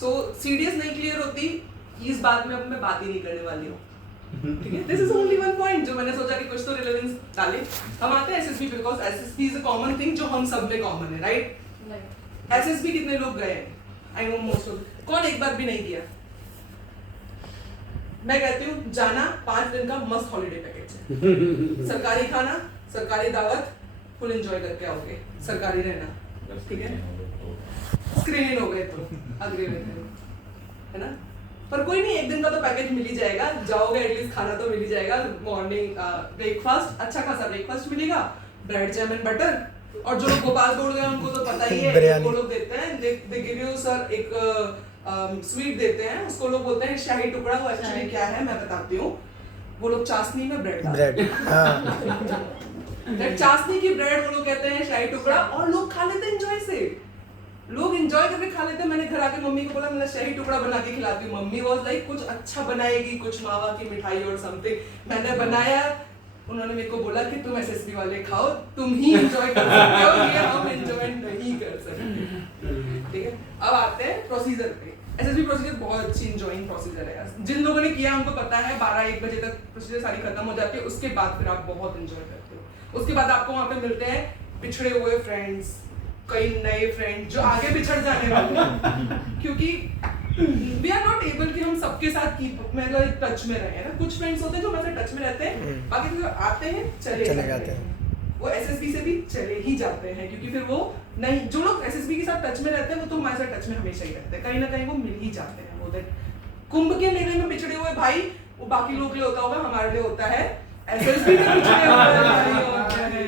सो CDS नहीं clear होती, इस बात में अब मैं बात ही नहीं करने वाली हूँ, ठीक है। This is only one point जो मैंने सोचा कि कुछ तो रिलेवेंस डाले। हम आते हैं SSB because SSB is a common thing जो हम सब में कॉमन है, राइट। एसएसबी कितने लोग गए हैं? आई नो मोस्ट ऑफ, कौन एक बार भी नहीं किया? मैं कहती हूँ जाना 5 दिन का मस्त हॉलीडे पैकेज है। सरकारी खाना, सरकारी दावत, फुल एंजॉय करके आओगे, सरकारी रहना, ठीक है। स्क्रीन हो गए तो अगले दिन, है ना। पर कोई नहीं, एक दिन का तो पैकेज मिल ही जाएगा, जाओगे एटलीस्ट खाना तो मिल ही जाएगा। मॉर्निंग ब्रेकफास्ट, अच्छा खासा ब्रेकफास्ट मिलेगा, ब्रेड जैम एंड बटर। और जो लोग भोपाल बोल गए उनको तो पता ही है, वो लोग देते हैं, दे गिव यू सर एक स्वीट देते हैं, उसको लोग बोलते हैं शाही टुकड़ा। वो एक्चुअली क्या है मैं बताती हूँ। वो लोग चाशनी में ब्रेड चाशनी की ब्रेड वो लोग कहते हैं शाही टुकड़ा, और लोग खा लेते हैं एंजॉय से, लोग एंजॉय करके खा लेते हैं। मैंने घर आके मम्मी को बोला मैं शाही टुकड़ा बना के खिलाती हूँ। मम्मी वाज लाइक कुछ अच्छा बनाएगी, कुछ मावा की मिठाई और समथिंग। मैंने बनाया, उन्होंने मेरे को बोला कि तुम एसएसबी वाले खाओ, तुम ही एंजॉय कर सकते हो, ये हम एंजॉय नहीं कर सकते, ठीक है। अब आते हैं प्रोसीजर पे। एसएसबी प्रोसीजर बहुत अच्छी एंजॉइंग प्रोसीजर है। जिन लोगों ने किया उनको पता है 12-1 बजे तक प्रोसीजर सारी खत्म हो जाती है। उसके बाद फिर आप बहुत एंजॉय करते हो। उसके बाद आपको वहाँ पे मिलते हैं पिछड़े हुए फ्रेंड्स, कई नए फ्रेंड जो आगे बिछड़ जाने वाले हैं, क्योंकि वी आर नॉट एबल कि हम सबके साथ मतलब टच में रहे ना। कुछ फ्रेंड्स होते हैं जो हमारे टच में रहते हैं, बाकी जो आते हैं चले जाते हैं। वो एसएसबी से भी चले ही जाते हैं, क्योंकि फिर वो नहीं, जो लोग एसएसबी के साथ टच में रहते हैं वो तो हमारे साथ टच में हमेशा ही रहते हैं, कहीं ना कहीं वो मिल ही जाते हैं। वो कुंभ के मेले में बिछड़े हुए भाई वो बाकी लोग के लिए होता होगा, हमारे लिए होता है एसएसबी में बिछड़े हुए भाई होते हैं,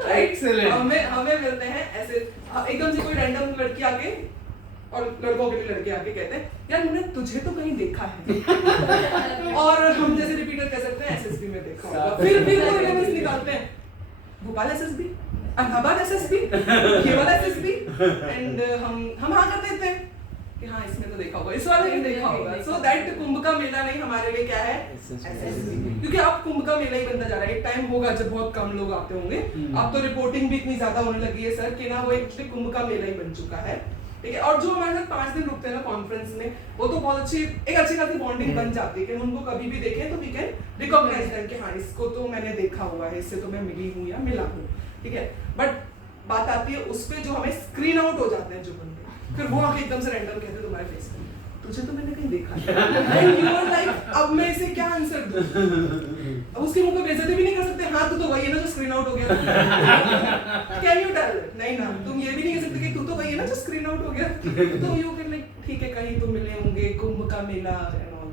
राइट। हमें मिलते हैं ऐसे एकदम से कोई रैंडम लड़की आके, और लड़कों के लिए लड़के आके कहते हैं यार मैंने तुझे तो कहीं देखा है और हम जैसे रिपीटर कह सकते हैं एसएसबी में देखा होगा। फिर वो रिलेवेंस निकालते हैं, भोपाल एसएसबी, अलाहाबाद एसएसबी, ये वाला एसएसबी, एंड हम हाँ कर देते हैं कि हाँ इसमें तो देखा होगा, इस वाले में देखा होगा। सो दैट कुंभ का मेला नहीं हमारे लिए क्या है, एसएसबी। क्योंकि अब कुंभ का मेला ही बनता जा रहा है। एक टाइम होगा जब बहुत कम लोग आते होंगे। अब तो रिपोर्टिंग भी इतनी ज्यादा होने लगी है सर कि ना वो एक्चुअली कुंभ का मेला ही बन चुका है, ठीक है। और जो हमारे साथ 5 दिन रुकते हैं ना कॉन्फ्रेंस में, वो तो बहुत अच्छी खासी बॉन्डिंग बन जाती है कि हम उनको कभी भी देखें तो वी कैन रिकॉग्नाइज देम कि हाँ इसको तो मैंने देखा हुआ है, इससे तो मैं मिली हूँ या मिला हूँ, ठीक है। बट बात आती है उस पे जो हमें स्क्रीन आउट हो जाते हैं जो बंदे, फिर वो आके एकदम से रैंडम कहते हैं तुम्हारे फेस पे तुझे तो मैंने कहीं देखा है, एंड यू आर लाइक अब मैं इसे क्या आंसर दूं। अब उसके मुंह पे बेइज्जती भी नहीं कर सकते, हाँ तू तो वही है ना जो स्क्रीन आउट हो गया, कैन यू टेल? नहीं ना, तुम ये भी नहीं कह सकते कि तू तो वही है ना जो स्क्रीन आउट हो गया। तो यू कैन लाइक ठीक है कहीं तो मिले होंगे, कुंभ का मेला and all.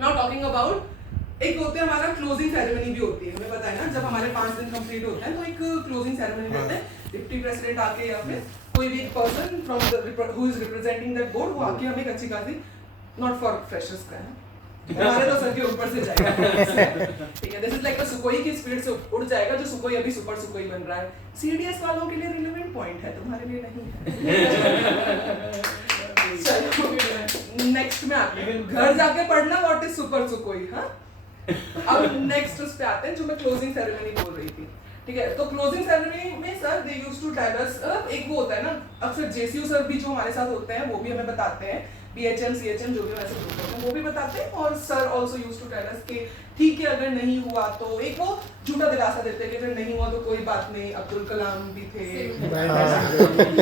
Now talking about एक होते हैं हमारा क्लोजिंग सेरेमनी भी होती है, हमें पता है ना जब हमारे 5 दिन कंप्लीट होते हैं तो एक क्लोजिंग सेरेमनी होता है। डिप्टी प्रेसिडेंट आके या फिर कोई भी एक person from the who is representing that board वो आके हमें अच्छी खासी, नॉट फॉर फ्रेशर्स का है, हमारे तो सर के ऊपर से जाएगा, ठीक है। दिस इज लाइक अ सुकोई की स्पीड से उड़ जाएगा, जो सुकोई अभी सुपर सुकोई बन रहा है। सीडीएस वालों के लिए रिलेवेंट पॉइंट है, तुम्हारे लिए नहीं है। चलो नेक्स्ट में आते हैं, घर जाके पढ़ना व्हाट इज सुपर सुकोई। हाँ अब नेक्स्ट उस पे आते हैं जो मैं क्लोजिंग सेरेमनी बोल रही थी, ठीक है। तो क्लोजिंग सेरेमनी में sir they used to tell us, एक वो होता है ना अक्सर जेसीयू सर भी जो हमारे साथ होते हैं वो भी हमें बताते हैं, बीएचएम सीएचएम जो भी वैसे ग्रुप होते हैं वो भी बताते हैं, और sir also used to tell us कि ठीक है अगर नहीं हुआ तो एक वो झूठा दिलासा देते हैं कि अगर नहीं हुआ तो कोई बात नहीं, अब्दुल कलाम भी थे,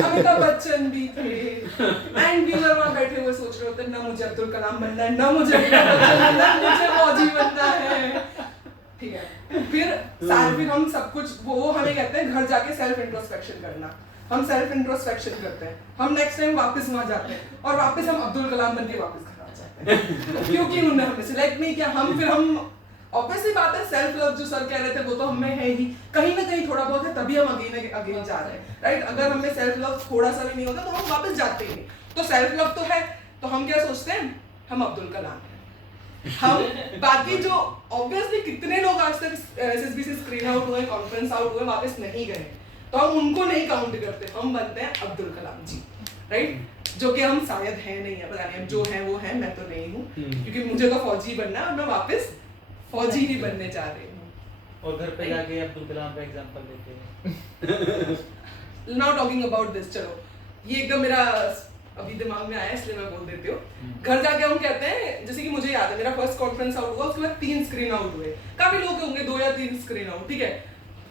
अमिताभ बच्चन भी थे, एंड व्यूअर वहां बैठे हुए सोच रहे होते हैं ना मुझे अब्दुल कलाम बनना है, ना मुझे अमिताभ बच्चन बनना है, मुझे फौजी बनना है, ठीक है। फिर हम सब कुछ वो हमें कहते हैं घर जाके सेल्फ इंट्रोस्पेक्शन करना। हम सेल्फ इंट्रोस्पेक्शन करते हैं, हम नेक्स्ट टाइम वापस वहां जाते हैं और वापस हम अब्दुल कलाम बन के वापस घर आ जाते हैं क्योंकि उन्होंने हमें सिलेक्ट नहीं किया। हम ऑब्वियसली बात है सेल्फ लव जो सर कह रहे थे वो तो हमें है ही, कहीं ना कहीं थोड़ा बहुत है तभी हम अगेन जा रहे हैं, राइट। अगर हमें सेल्फ लव थोड़ा सा भी नहीं होता तो हम वापस जाते ही नहीं। तो सेल्फ लव तो है, तो हम क्या सोचते हैं हम अब्दुल कलाम हैं। हम बाकी जो ऑब्वियसली कितने लोग आज तक एसएसबी से स्क्रीन आउट हुए, कॉन्फ्रेंस आउट हुए, वापस नहीं गए, तो हम उनको नहीं काउंट करते, हम बनते हैं अब्दुल कलाम जी, राइट। जो कि हम शायद है नहीं है, पता नहीं, अब जो है वो है, मैं तो नहीं हूँ क्योंकि मुझे तो फौजी बनना है और मैं वापस फौजी ही बनने जा रही हूँ। और घर पे जाके अब्दुल कलाम का एग्जांपल देते हैं। नाउ टॉकिंग अबाउट दिस, चलो ये एकदम मेरा अभी दिमाग में आया इसलिए मैं बोल देती हूँ। घर जाके हम कहते हैं, जैसे कि मुझे याद है मेरा फर्स्ट कॉन्फ्रेंस आउट हुआ, उसके बाद 3 स्क्रीन आउट हुए, काफी लोग होंगे 2 या 3 स्क्रीन आउट, ठीक है।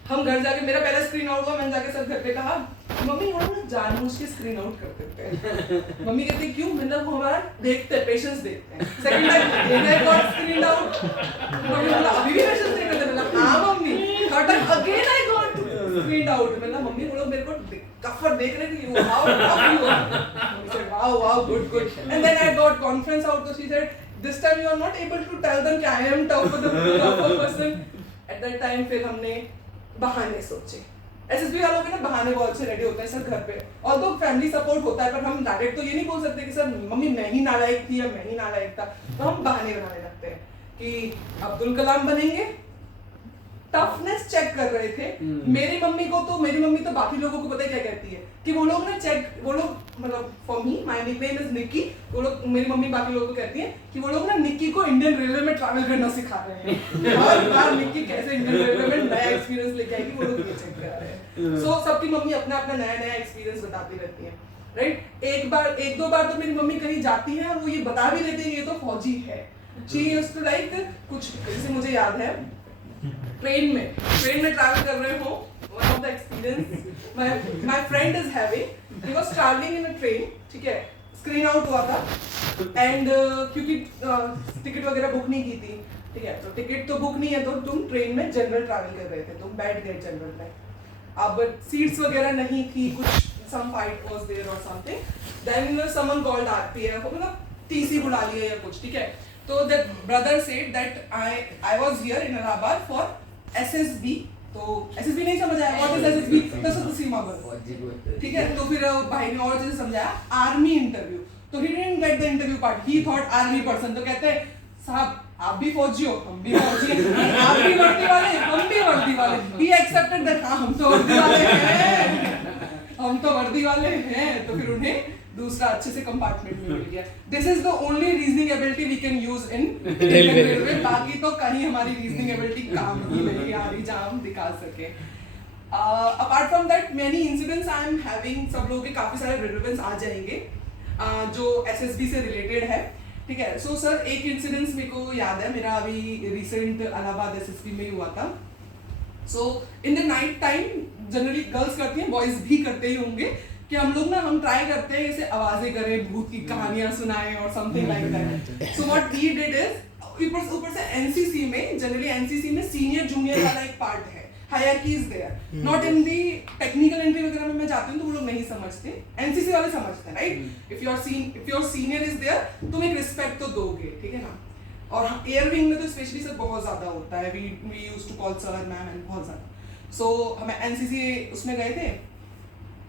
हम घर जाके, मेरा पहला स्क्रीन आउट हुआ, मैंने जाके सब घर पे कहा मम्मी हम ना जानबूझ के स्क्रीन आउट कर देते हैं। मम्मी कहती क्यों? मतलब वो हमारा देखते हैं, पेशेंस देखते हैं। Second time I got screen out, mummy बोला अभी भी पेशेंस नहीं करते? मतलब हाँ mummy. Third time again I got screen out, मतलब मम्मी बोलो मेरे को कफर देख रहे थे, wow wow wow wow good good. And then I got conference out, तो she said this time you are not able to tell them कि I am tougher person. At that time फिर हमने बहाने सोचे। एसएसबी वालों के ना बहाने बहुत अच्छे रेडी होते हैं सर घर पे, और तो फैमिली सपोर्ट होता है, पर हम डायरेक्ट तो ये नहीं बोल सकते कि सर मम्मी मैं ही नालायक थी या मैं ही नालायक था, तो हम बहाने बनाने लगते हैं कि अब्दुल कलाम बनेंगे। टफनेस चेक कर रहे थे। मेरी मम्मी तो बाकी लोगों को पता है क्या कहती है कि वो लोग मतलब for me my nickname is Nikki, वो लोग, मेरी मम्मी बाकी लोगों को कहती है कि वो लोग ना निक्की को इंडियन रेलवे में ट्रैवल करना सिखा रहे हैं। हर बार निक्की कैसे इंडियन रेलवे में नया एक्सपीरियंस लेके आएगी, वो लोग ये चेक कर रहे हैं। सो सबकी मम्मी अपना अपना नया एक्सपीरियंस बताती रहती है, राइट। एक दो बार तो मेरी मम्मी कहीं जाती है और वो ये बता भी देती है ये तो फौजी है। शी यूज्ड टू लाइक कुछ, जैसे मुझे याद है ट्रेन में ट्रैवल कर रहे हो, one of the experience my friend is having, he was travelling in a train, ठीक है, स्क्रीन आउट हुआ था एंड क्योंकि टिकट वगैरह बुक नहीं की थी, ठीक है, तो टिकट तो बुक नहीं है, तो तुम ट्रेन में जनरल ट्रैवल कर रहे थे, तुम बैठ गए जनरल में, अब सीट्स वगैरह नहीं थी, कुछ सम फाइट वाज देयर और something, then someone called RPF, मतलब टीसी बुला लिया या कुछ, ठीक है। तो that brother said that I was here in Allahabad for SSB, तो एसएसबी नहीं समझ आया, व्हाट इज एसएसबी, सशस्त्र सीमा बल, ठीक है। तो फिर भाई ने और चीजें समझाया, आर्मी इंटरव्यू, तो he didn't get the interview part, he thought army person, तो कहते हैं साहब आप भी फौजी हो, हम भी फौजी हैं, आप भी वर्दी वाले, हम भी वर्दी वाले, ही एक्सेप्टेड दैट हाँ हम तो वर्दी वाले हैं, हम तो वर्दी वाले हैं, तो फिर उन्हें दूसरा अच्छे से कंपार्टमेंट में मिल गया। This is the only reasoning ability we can use in railway, बाकी तो कहीं हमारी रीजनिंग एबिलिटी काम ही नहीं आ रही जहाँ हम दिखा सके। Apart from that many incidents I am having, सब लोगों के काफी सारे रिलेवेंस आ जाएंगे जो एसएसबी से रिलेटेड है, ठीक है। सो सर एक इंसिडेंस मेरे को याद है, मेरा अभी रिसेंट इलाहाबाद एसएसबी में हुआ था। So in the night time generally girls करती हैं, बॉयज भी करते ही होंगे, कि हम लोग ना हम ट्राई करते हैं जैसे आवाजें करें, भूत की कहानियां सुनाएं और something like that. So what we did is, ऊपर से एनसीसी में, जनरली एनसीसी में सीनियर जूनियर वाला एक पार्ट है, hierarchy is there, not in the technical entry वगैरह में मैं जाती हूँ तो वो लोग नहीं समझते, एनसीसी वाले समझते हैं, right. If your senior is there तुम एक रिस्पेक्ट तो दोगे, ठीक है ना। और एयर विंग में तो स्पेशली सर बहुत ज्यादा होता है, we used to call sir ma'am and बहुत ज्यादा। सो हम एनसीसी उसमें गए थे,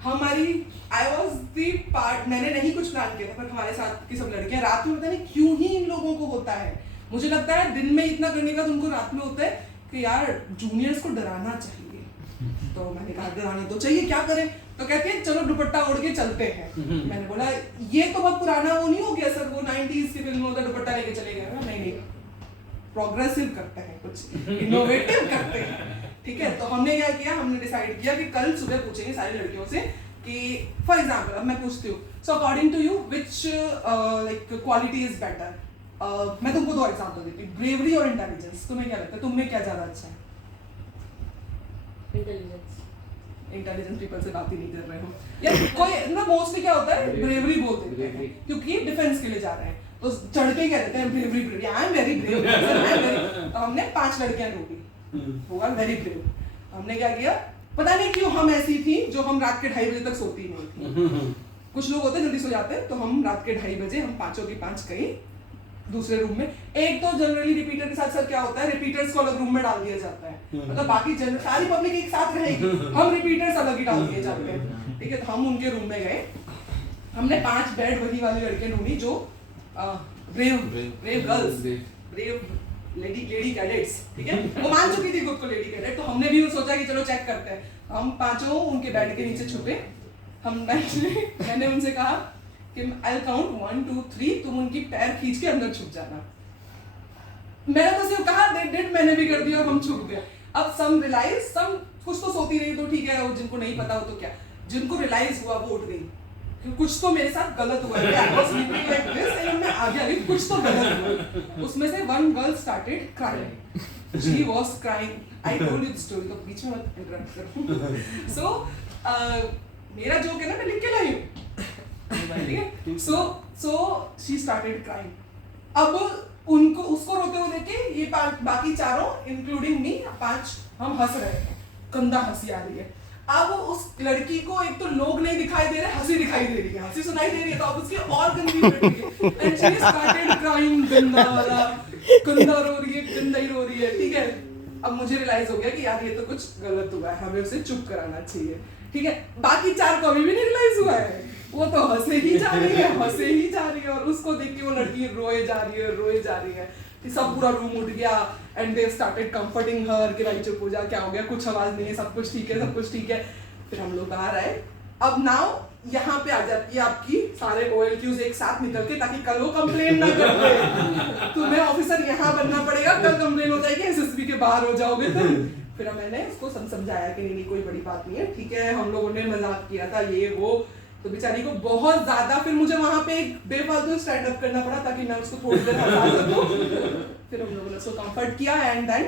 हमारी आई वॉज दी पार्ट, मैंने नहीं कुछ प्लान किया था, पर हमारे साथ की सब लड़कियां, रात में पता नहीं क्यों ही इन लोगों को होता है, मुझे लगता है दिन में इतना करने का तुमको रात में होता है कि यार जूनियर्स को डराना चाहिए, तो मैंने कहा डराना तो चाहिए, क्या करें, तो कहते हैं चलो दुपट्टा ओढ़ के चलते हैं। मैंने बोला ये तो बहुत पुराना वो नहीं हो गया सर, वो 90s की फिल्म होता है, दुपट्टा लेके चले गए ना, नहीं प्रोग्रेसिव करते हैं, कुछ इनोवेटिव करते हैं, ठीक है। तो हमने क्या किया, हमने डिसाइड किया कि कल सुबह पूछेंगे सारी लड़कियों से कि फॉर एग्जांपल अब मैं पूछती हूँ, so according to you which like quality is better, मैं तुमको 2 एग्जांपल देती हूँ, ब्रेवरी और इंटेलिजेंस, तुम्हें क्या लगता है, तुमने क्या ज्यादा अच्छा है? इंटेलिजेंस पीपल से बात ही नहीं कर रहे हो या कोई ना, मोस्टली क्या होता है ब्रेवरी बोलते हैं क्योंकि डिफेंस के लिए जा रहे हैं, तो चढ़ के कह देते हैं bravery, I am very brave, तो हमने 5 लड़कियां ढूंढी, वो आर वेरी ब्रेव। हमने क्या किया, पता नहीं क्यों हम ऐसी थी जो हम रात के 2:30 बजे तक सोती नहीं थी, कुछ लोग होते जल्दी सो जाते हैं, तो हम रात के 2:30 बजे हम 5 की 5 कहीं दूसरे रूम में, एक तो जनरली रिपीटर के साथ सर क्या होता है, रिपीटर्स को अलग रूम में डाल दिया जाता है, मतलब बाकी सारी पब्लिक एक साथ रहेगी, हम रिपीटर्स अलग ही डाल दिए जाते हैं, ठीक है। तो हम उनके रूम में गए, हमने 5 बेड वही वाली लड़कियां ढूंढी जो brave girls, brave lady cadets, ठीक है, वो मान चुकी थी खुद को लेडी कैडेट, तो हमने भी सोचा कि चलो चेक करते हैं, हम 5 उनके बेड के नीचे छुपे, हम मैंने उनसे कहा कि I'll count 1 2 3, तुम उनकी पैर खींच के अंदर छुप जाना, मैंने तो सिर्फ कहा they did, मैंने भी कर दिया और हम छुप गए। अब some realize, some कुछ तो सोती रही तो ठीक है, जिनको नहीं पता हो तो क्या, जिनको रियलाइज हुआ वो उठ गई, कि कुछ तो मेरे साथ गलत हुआ है, I was sleeping like this and मैं आगे आ गई, कुछ तो गलत हुआ। उसमें से one girl started crying, she was crying, I told you the story, तो बीच में मत interrupt करो। So मेरा जोक है ना, मैं लिख के लाई हूँ, ठीक है? So she started crying। अब उनको उसको रोते हुए देख के ये बाकी चारों इंक्लूडिंग मी 5 हम हंस रहे हैं, गंदा हंसी आ रही है। अब उस लड़की को एक तो लोग नहीं दिखाई दे रहे, हंसी दिखाई दे रही है, हंसी सुनाई दे रही है, तो अब उसकी और गंदी लग रही है, एंड शी स्टार्टेड क्राइंग, गंदा वाला, गंदा रो रही है, गंदा ही रो रही है, ठीक है? अब मुझे रियलाइज हो गया कि यार ये तो कुछ गलत हुआ है, हमें उसे चुप कराना चाहिए, ठीक है? बाकी 4 को अभी भी नहीं रियलाइज हुआ है, वो तो हंसे ही जा रही है, हंसे ही जा रही है, और उसको देख के वो लड़की रोए जा रही है, रोए जा रही है। सब पूरा रूम उठ गया एंड दे स्टार्टेड कंफर्टिंग हर कि भाई चुप हो जा, क्या हो गया, कुछ आवाज नहीं है, सब कुछ ठीक है, सब कुछ ठीक है। फिर हम लोग बाहर आए। अब नाउ यहाँ पे आ जाती है आपकी सारे OLQs एक साथ निकल के, ताकि कल वो कंप्लेन ना कर दे, तुम्हें ऑफिसर यहाँ बनना पड़ेगा, कल कंप्लेन हो जाएगी, SSB के बाहर हो जाओगे तुम। फिर मैंने उसको समझाया कि नहीं कोई बड़ी बात नहीं है, ठीक है, हम लोगों ने मजाक किया था, ये वो। तो बेचारी को बहुत ज्यादा, फिर मुझे वहां पे एक बेफालतू स्टैंड अप करना पड़ा ताकि मैं उसको थोड़ी देर हंसा सकूं। फिर हम लोगों ने उसको कंफर्ट किया and then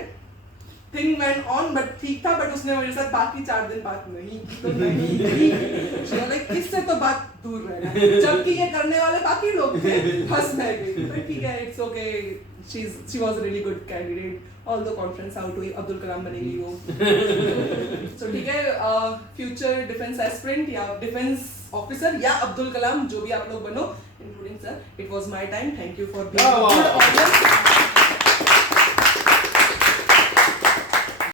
thing went on, but ठीक था। बट उसने मेरे साथ बाकी 4 दिन बात नहीं की, तो नहीं की, लाइक इससे तो बात दूर रहना, जबकि ये करने वाले बाकी लोग थे, हंस मैं गई। तो ठीक है, it's okay, she was really good candidate, all the conference out हुई, अब्दुल कलाम बनेगी वो। सो ठीक है, फ्यूचर डिफेंस एस्पिरेंट या डिफेंस ऑफिसर या अब्दुल कलाम, जो भी आप लोग बनो, including sir, it was my time, thank you for being good audience.